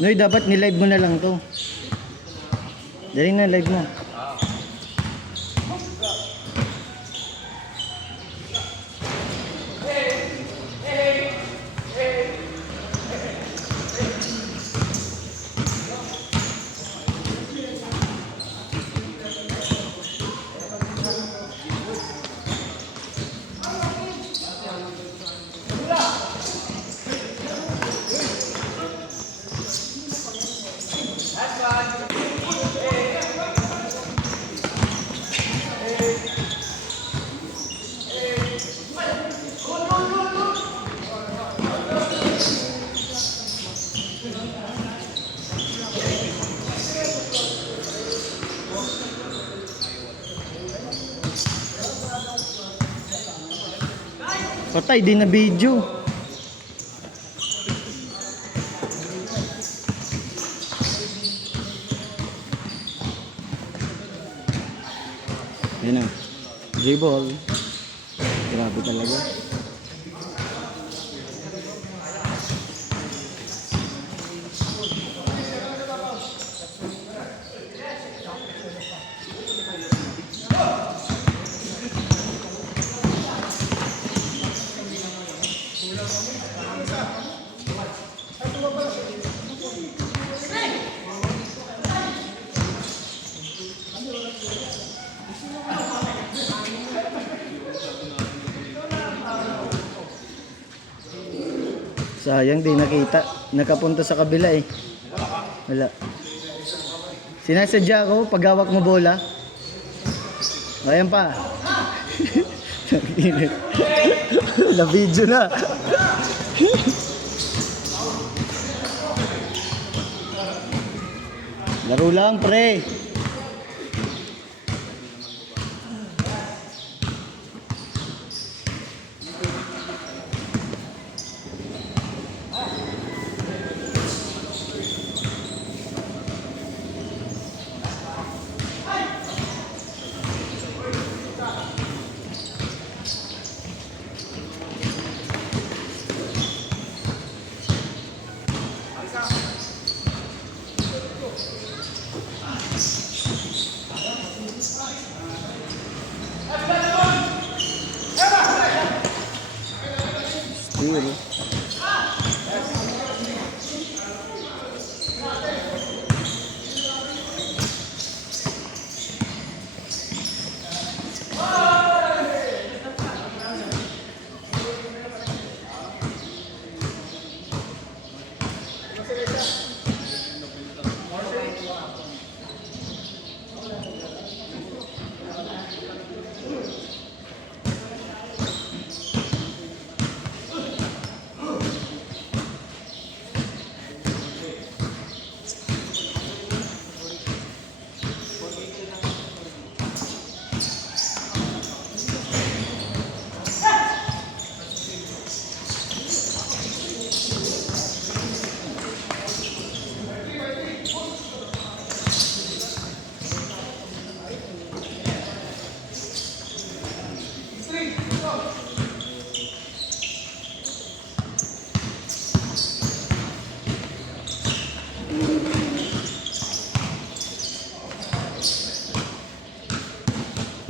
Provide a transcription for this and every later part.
Noy, dapat ni-live mo na lang to. Dali na, live mo. Patay, di na video. Yan na. J-ball. Grabe talaga. Sayang, di nakita. Nakapunta sa kabila eh. Wala. Sinasadya ko pag hawak mo bola. Ayan pa. Na video na. Laro lang, pre. Steal.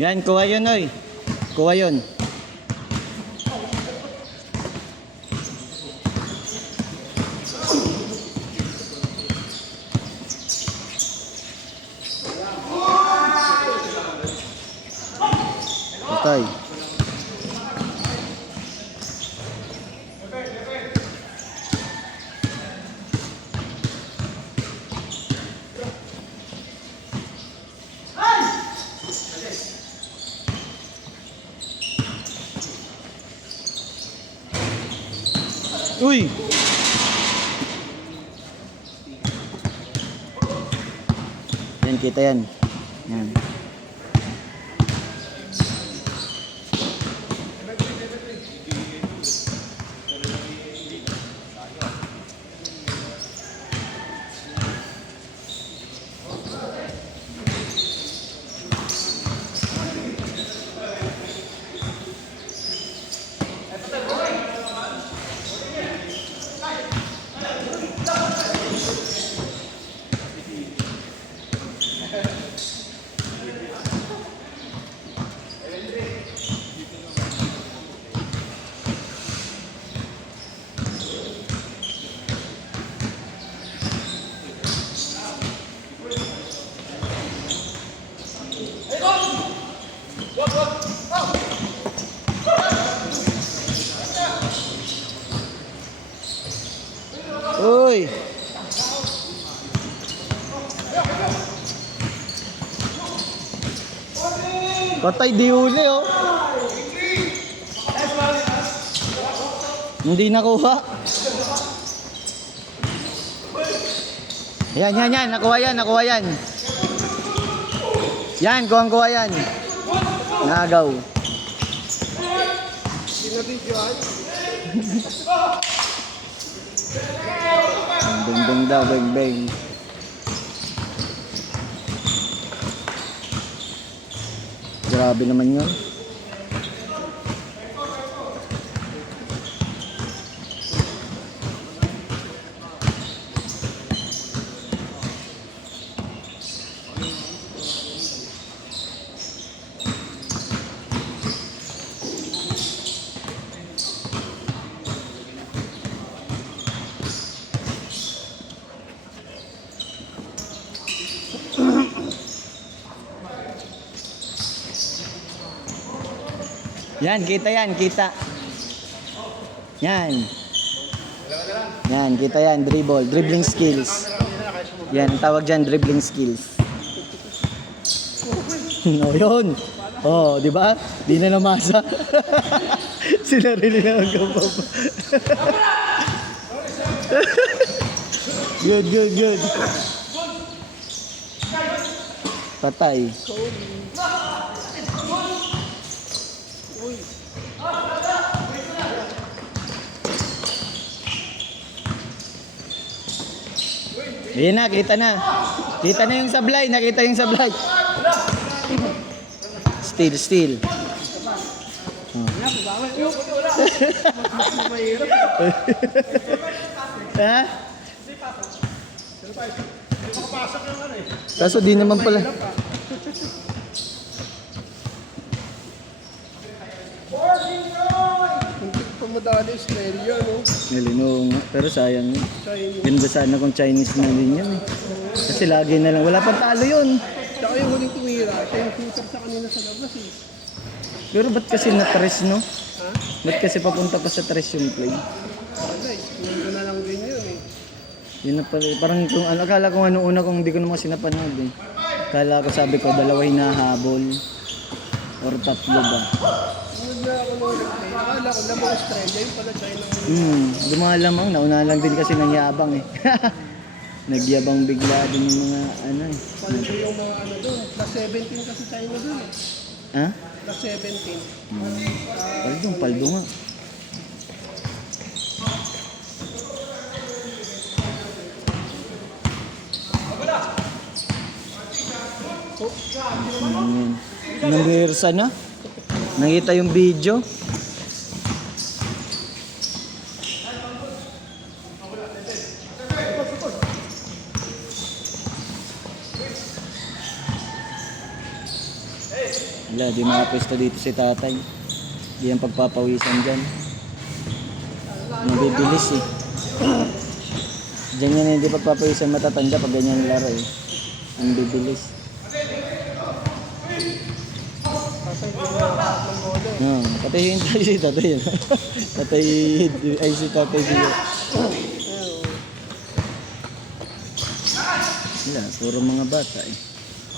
Yan, kuha yun, oy. Kuha yun. Patay. Uy! Yan, kita yan. Yan. Uy! Patay di uli oh. Hindi nakuha. Yan. Nakuha yan. Yan, kuha yan. Nagaw. Beng daw, beng. Grabe naman yun. Yan, kita. Yan, kita yan, dribbling skills. Yan, tawag dyan, dribbling skills. No, yun. Oh, di ba? Di na namasa. Sinarili na ang kapap. Good. Patay. Ayan na, kita na. Kita na yung sablay, nakita yung sablay. Still. Oh. Ha? Kaso di naman pala. Madali Australia, no? Nalino nga, pero sayang yun. Ganda sana kung Chinese na din yan eh. Kasi lagi na lang, wala pang talo yun. Saka yung huling tumira, siya yung shooter sa kanina sa labas eh. Pero ba't kasi na-tres, no? Ha? Ba't kasi papunta pa sa tres yung play? Wala eh, hindi na lang din yun eh. Yun na pala, parang kung akala ko ano una kung hindi ko naman kasi napanood eh. Akala ko sabi ko dalawa hinahabol. Or tatlo ba? Sunod na ako nung replay, akala ko lamang Australia, yung pala China. Lumalamang, nauna lang din kasi ng yabang eh. Nagyabang bigla din yung mga ano eh. Paldo yung mga ano doon, plus 17 kasi China doon eh. Ha? Plus 17. Paldo nga. Nangirsa na. Nakita yung video. Wala, di makapesto dito si tatay. Di ang pagpapawisan dyan. Nabibilis eh. Diyan yan hindi pagpapawisan matatanda pag ganyan laro eh. Ang bibilis. Patayin tayo si tatay. Si tatay siya. Wala, puro mga bata eh.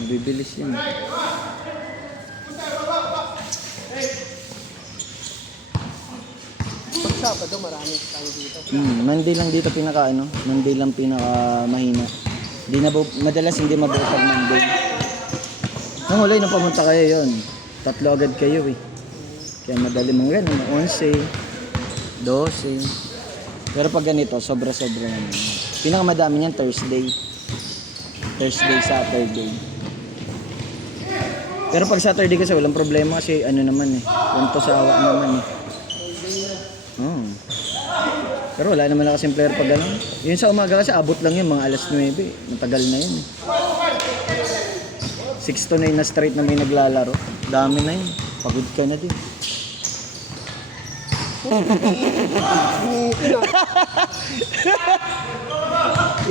Nabibilis yan. Pag Sabado, maraming tayo dito. Monday lang dito pinaka ano, Monday lang pinaka mahina. Di na madalas hindi mabuo pag Monday. Nung huli nung pumunta kayo yon, 3 agad kayo eh. Kaya madali mga ganun, 11, 12. Pero pag ganito, sobra-sobra naman. Pinakamadami niyan Thursday, Saturday. Pero pag Saturday kasi walang problema kasi ano naman eh, punto sa awa naman eh. Oh. Pero wala naman na kasing player pag gano'n. Yun sa umaga kasi abot lang yun, mga alas 9. Matagal na yun. 6 to 9 na straight na may naglalaro. Dami na yun. Pagod ka na din.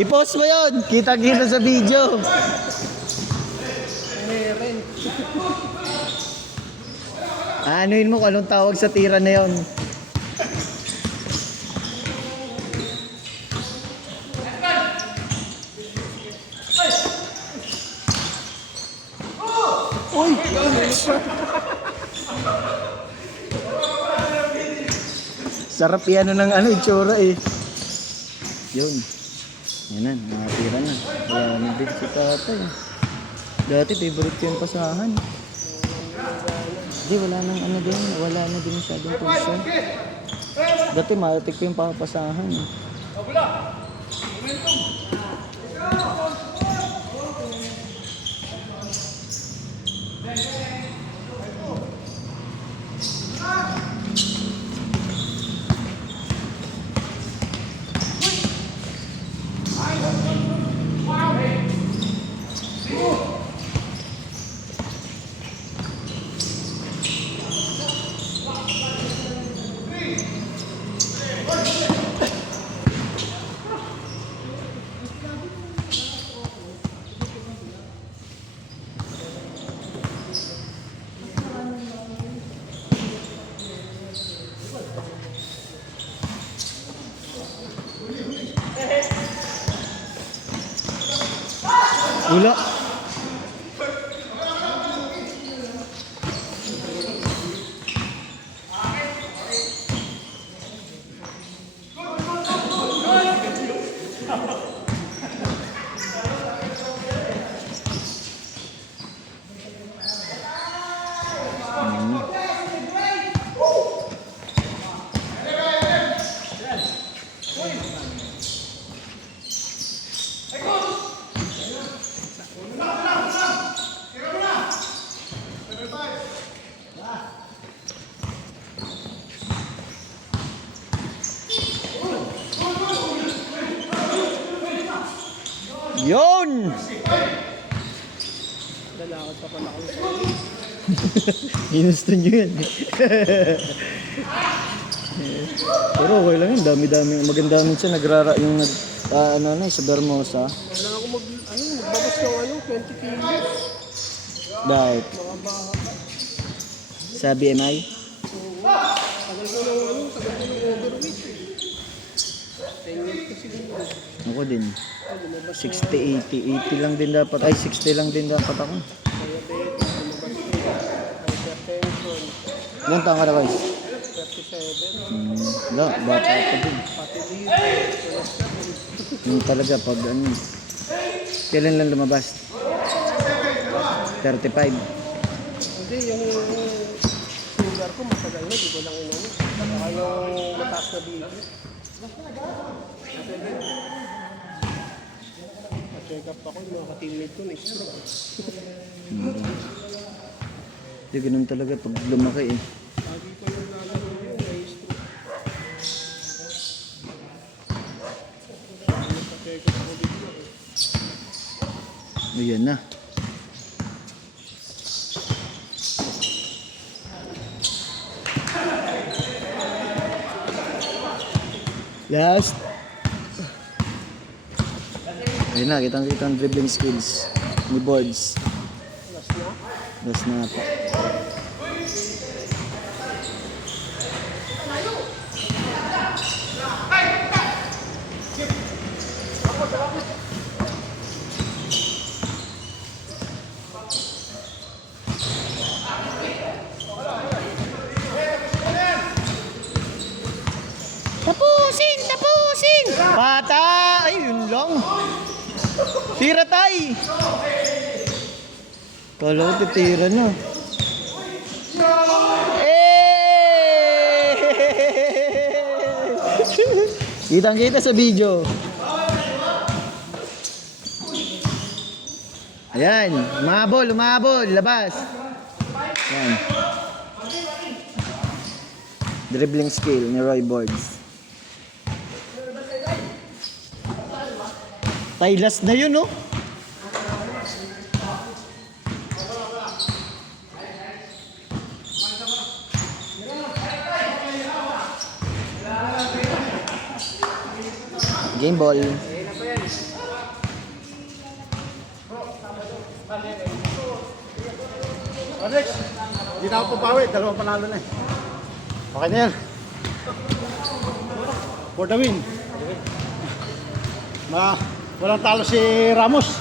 I-post mo yun. Kita-kita sa video. Meron. Anuin mo kung anong tawag sa tira na yon. Uy! Sarap yan ng ano, itsura eh. Yun. Yan na, nakatira na. Wala na din si tatay. Dati favorite ko yung pasahan. Hindi, wala nang ano din. Wala na din masyadong puso. Dati malatik ko yung papasahan. Wala. Yun! Lalakad pa pala ako sa Ginusto nyo yan. Pero okay lang yun. Dami-dami. Maganda naman siya. Nagrara yung sa Bermosa. Wala ako magbabas ng 20 kilos. Dahil Mga baha. sa BMI. Tagal ko ng overweight. 10 years kasi siguro. Ako din. Lumabas 60, 80. 80 lang din dapat. Ay, 60 lang din dapat ako. diabetes, lumabas hypertension, Ilan taong ka na guys? 37, Wala, bata pa din. pati dito, cholesterol. Yung talaga pag ano. Kailan lang lumabas? 35. Hindi, yung sugar ko matagal na, di ko lang inano. Saka yung mataas na BP. Pa-check up ako, yung mga ka-teammate ko na-stroke. Hindi, ganun talaga pag lumaki eh. Lagi ko yung nalaro yun, na-stroke. Pa-check up ako dito. Ayan na. Last. Ayun na, kitang-kita ang dribbling skills ni Boards. Last na. Last na po. Tapusin! Tapusin! Bata! Ay, yun lang. Tira tay! Kala ko titira na. Eh! Kitang-kita sa video. Ayan, umabol, umabol, labas. Ayan. Dribbling skill ni Roy Boards. Taylas na yun, oh. Game ball. Alex! Hindi na ako papawi, dalawang panalo na eh. Okay na yan. For the win. Walang talo si Ramos.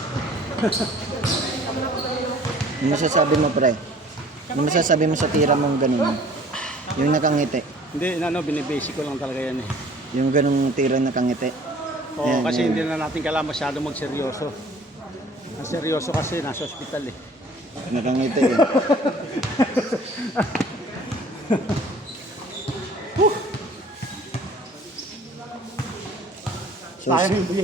Ano masasabi mo, pre? Ano masasabi mo sa tira mong ganun? Yung nakangiti. Hindi, binibasic ko lang talaga yan eh. Yung ganung tira nakangiti. Oo, Yan, kasi yan. hindi na natin kailangan masyado magseryoso. Ang seryoso kasi nasa ospital eh. Nakangiti eh. So, Sayang yung bigay